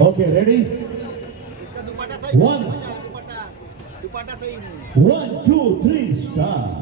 Okay, ready? One, 2, 3, start.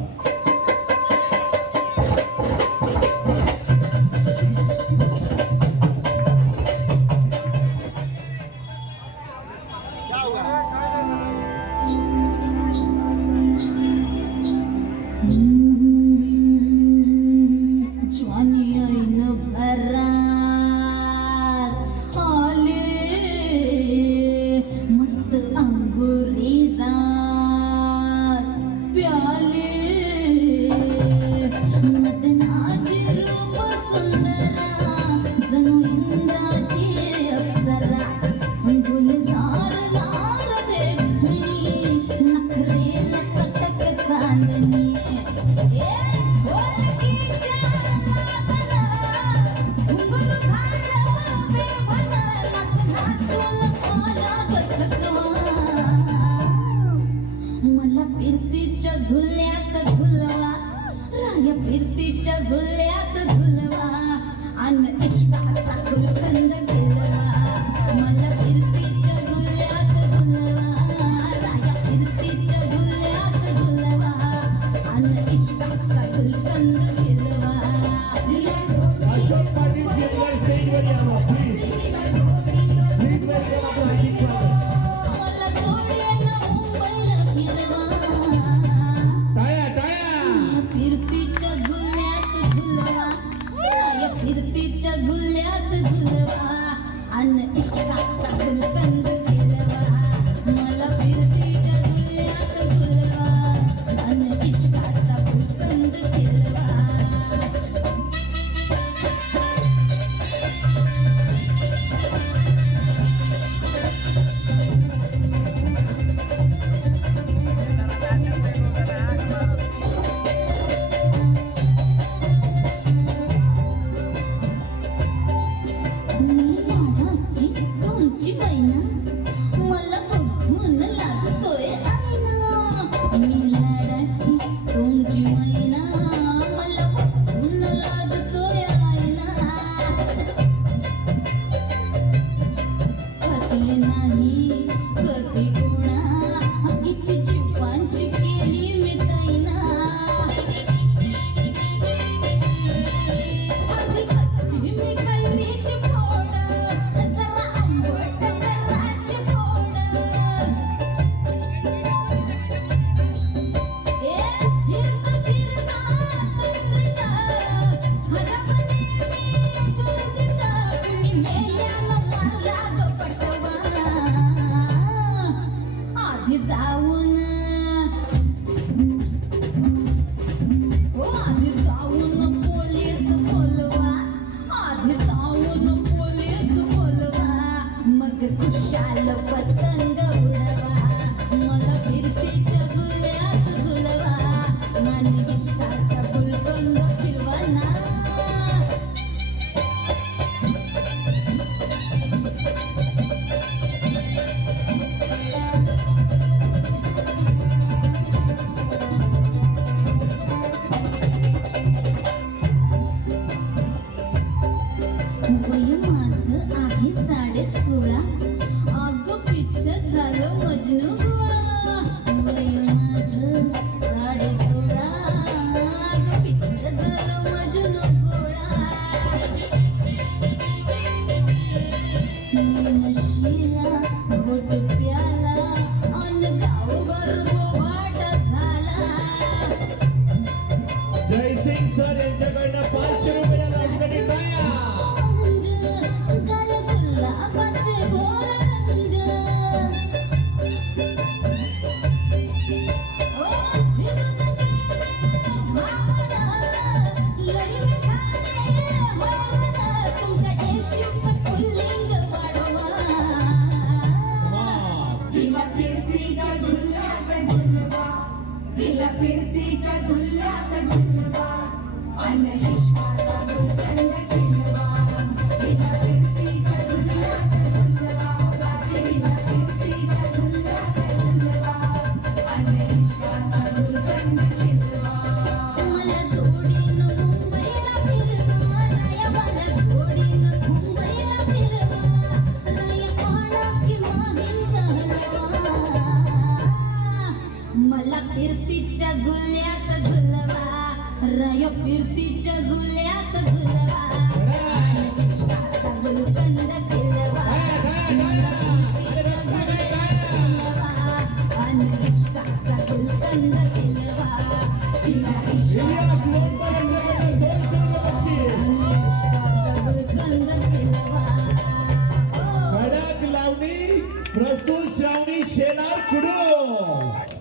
Kudus.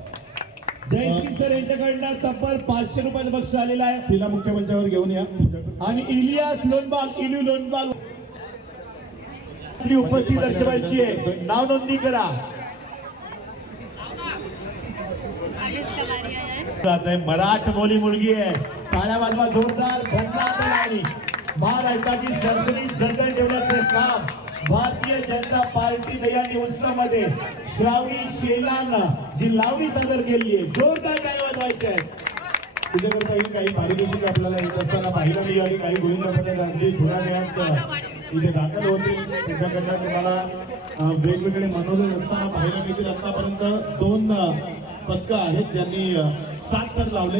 Jayashree sir यांच्याकडनं तब्बल 500 रुपयाचं बक्षीस आलेलं आहे. तिला मुख्य मंचावर घेऊन या. आणि इलियास लोणबाल, इलू लोणबाल आपली उपस्थिती दर्शवायची आहे. नाव नोंदणी करा. मराठ बोली मुलगी आहे. टाळ्या वाजवा जोरदार. आणि महाराष्ट्राची सरकारी जतन ठेवण्याचे काम भारतीय जनता पार्टी दहीहंडी उत्सवामध्ये श्रावणी शेलान जी लावणी सादर केली आहे. जोरदार टाळ्या वाजवायच्या आहेत. तुझ्याकरता ही काही पारितोषिक आपल्याला येत असताना पाहायला मिळाली. काही गोविंद पदक अगदी थोड्या वेळात इथे दाखल होतील. तुझ्याकडनं तुम्हाला वेगवेगळे मनोरंजन असताना पाहायला मिळतील. आतापर्यंत 2 पदकं आहेत ज्यांनी 7 थर लावले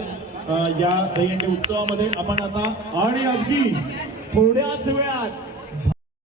या दहीहंडी उत्सवामध्ये. आपण आता आणि अगदी थोड्याच वेळात